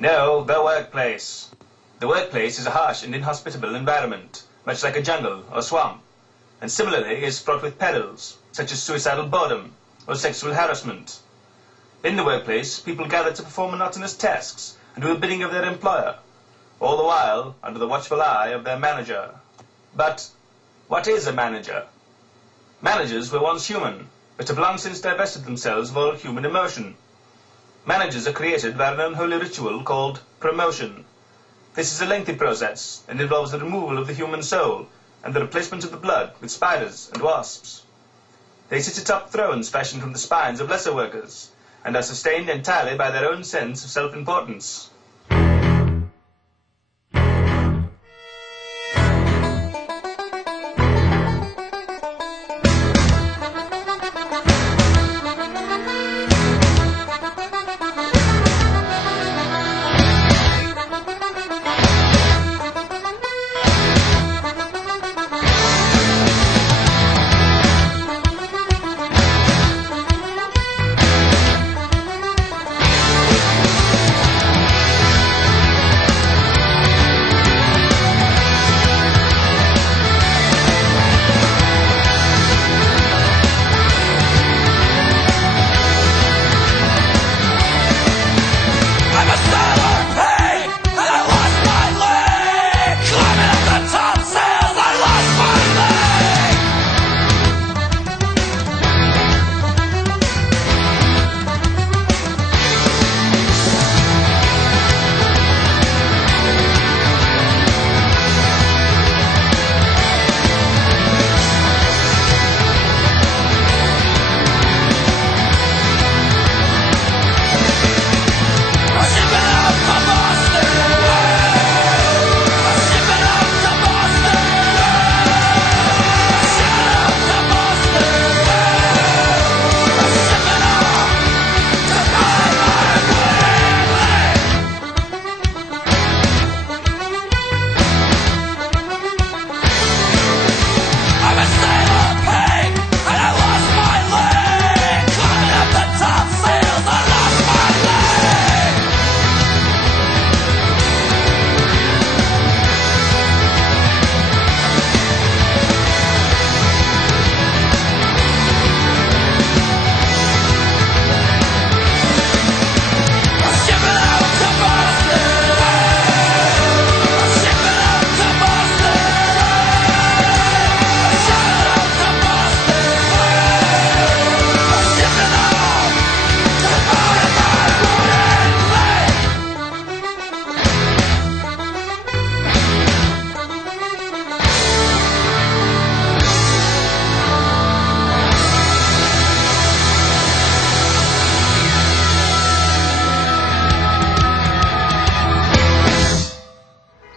No, the workplace. The workplace is a harsh and inhospitable environment, much like a jungle or swamp, and similarly is fraught with perils, such as suicidal boredom or sexual harassment. In the workplace, people gather to perform monotonous tasks and do the bidding of their employer, all the while under the watchful eye of their manager. But what is a manager? Managers were once human, but have long since divested themselves of all human emotion. Managers are created by an unholy ritual called promotion. This is a lengthy process and involves the removal of the human soul and the replacement of the blood with spiders and wasps. They sit atop thrones fashioned from the spines of lesser workers and are sustained entirely by their own sense of self-importance.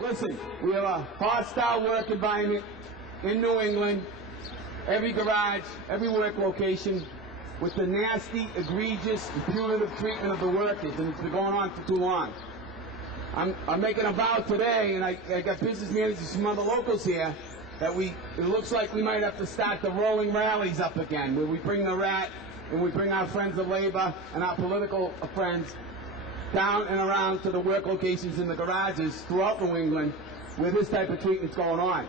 Listen, we have a hostile work environment in New England, every garage, every work location, with the nasty, egregious, and punitive treatment of the workers, and it's been going on for too long. I'm making a vow today, and I got business managers from other locals here, that it looks like we might have to start the rolling rallies up again, where we bring the rat, and we bring our friends of labor and our political friends down and around to the work locations in the garages throughout New England where this type of treatment's going on.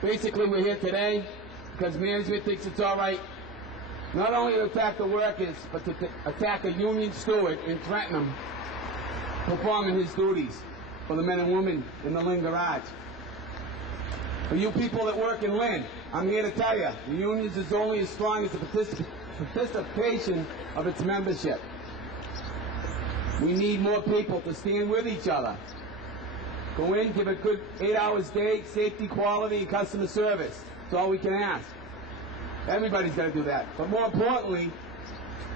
Basically, we're here today because management thinks it's all right not only to attack the workers, but to attack a union steward in Trenton performing his duties for the men and women in the Lynn garage. For you people that work in Lynn, I'm here to tell you, the unions is only as strong as the participation of its membership. We need more people to stand with each other. Go in, give a good 8 hours a day, safety, quality, and customer service. That's all we can ask. Everybody's got to do that. But more importantly,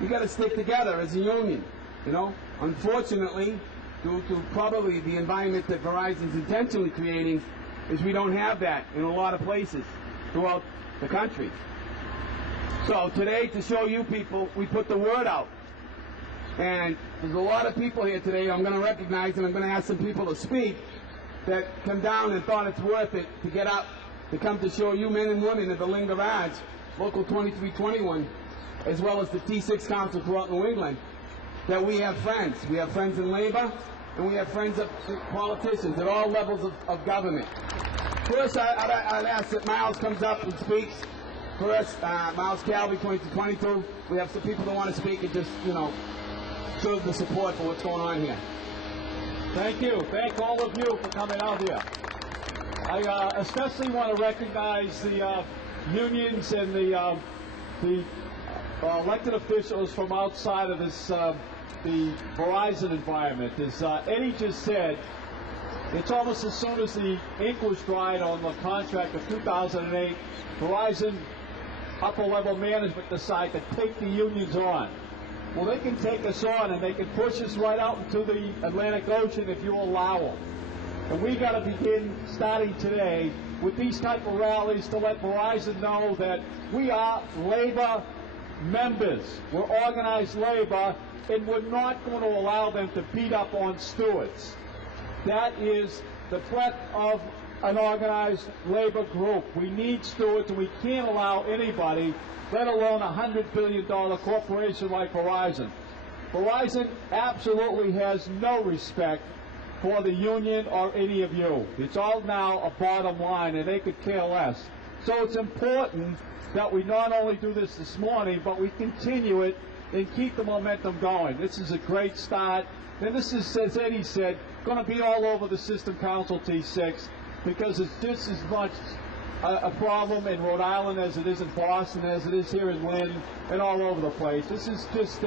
we got to stick together as a union. You know, unfortunately, due to probably the environment that Verizon's intentionally creating, is we don't have that in a lot of places throughout the country. So today, to show you people, we put the word out. And there's a lot of people here today I'm going to recognize, and I'm going to ask some people to speak that come down and thought it's worth it to get up to come to show you men and women of the Lynn Garage, Local 2321, as well as the T6 Council throughout New England, that we have friends. We have friends in labor, and we have friends of politicians at all levels of government. First, I'd ask that Miles comes up and speaks. First, Miles Calvey, 2222. We have some people that want to speak and just, show the support for what's going on here. Thank you. Thank all of you for coming out here. I especially want to recognize the unions and the elected officials from outside of this, the Verizon environment. As Eddie just said, it's almost as soon as the ink was dried on the contract of 2008, Verizon upper-level management decided to take the unions on. Well, they can take us on and they can push us right out into the Atlantic Ocean if you allow them. And we got to begin starting today with these type of rallies to let Verizon know that we are labor members. We're organized labor, and we're not going to allow them to beat up on stewards. That is the threat of an organized labor group. We need stewards, and we can't allow anybody, let alone a $100 billion corporation like Verizon. Verizon absolutely has no respect for the union or any of you. It's all now a bottom line, and they could care less. So it's important that we not only do this morning, but we continue it and keep the momentum going. This is a great start. And this is, as Eddie said, going to be all over the System Council T6, because it's just as much a problem in Rhode Island as it is in Boston, as it is here in Lynn, and all over the place. This is just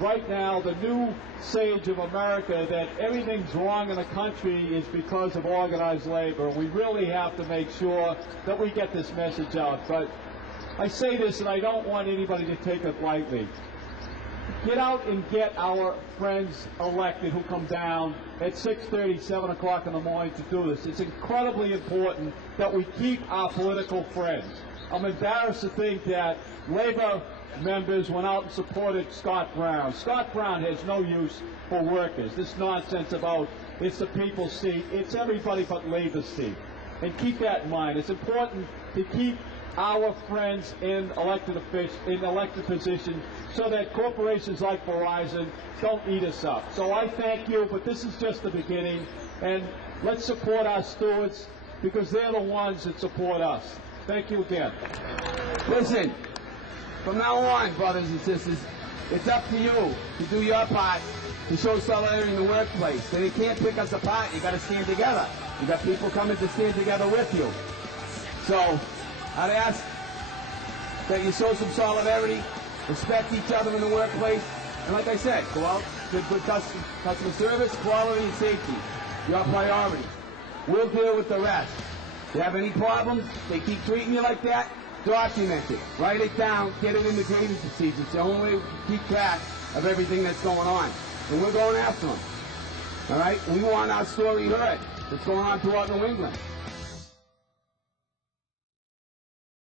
right now, the new sage of America, that everything's wrong in the country is because of organized labor. We really have to make sure that we get this message out. But I say this, and I don't want anybody to take it lightly. Get out and get our friends elected who come down at 6:30, 7 o'clock in the morning to do this. It's incredibly important that we keep our political friends. I'm embarrassed to think that labor members went out and supported Scott Brown. Scott Brown has no use for workers. This nonsense about it's the people's seat, it's everybody but Labor's seat. And keep that in mind. It's important to keep our friends in elected positions so that corporations like Verizon don't eat us up. So I thank you, but this is just the beginning. And let's support our stewards, because they're the ones that support us. Thank you again. Listen, from now on, brothers and sisters, it's up to you to do your part to show solidarity in the workplace. They can't pick us apart. You got to stand together. You got people coming to stand together with you. So I'd ask that you show some solidarity, respect each other in the workplace, and like I said, go out, good customer service, quality, and safety. Your priorities. We'll deal with the rest. If you have any problems, they keep treating you like that, document it. Write it down, get it in the grievance procedure. It's the only way we can keep track of everything that's going on. And we're going after them. All right? We want our story heard. What's going on throughout New England.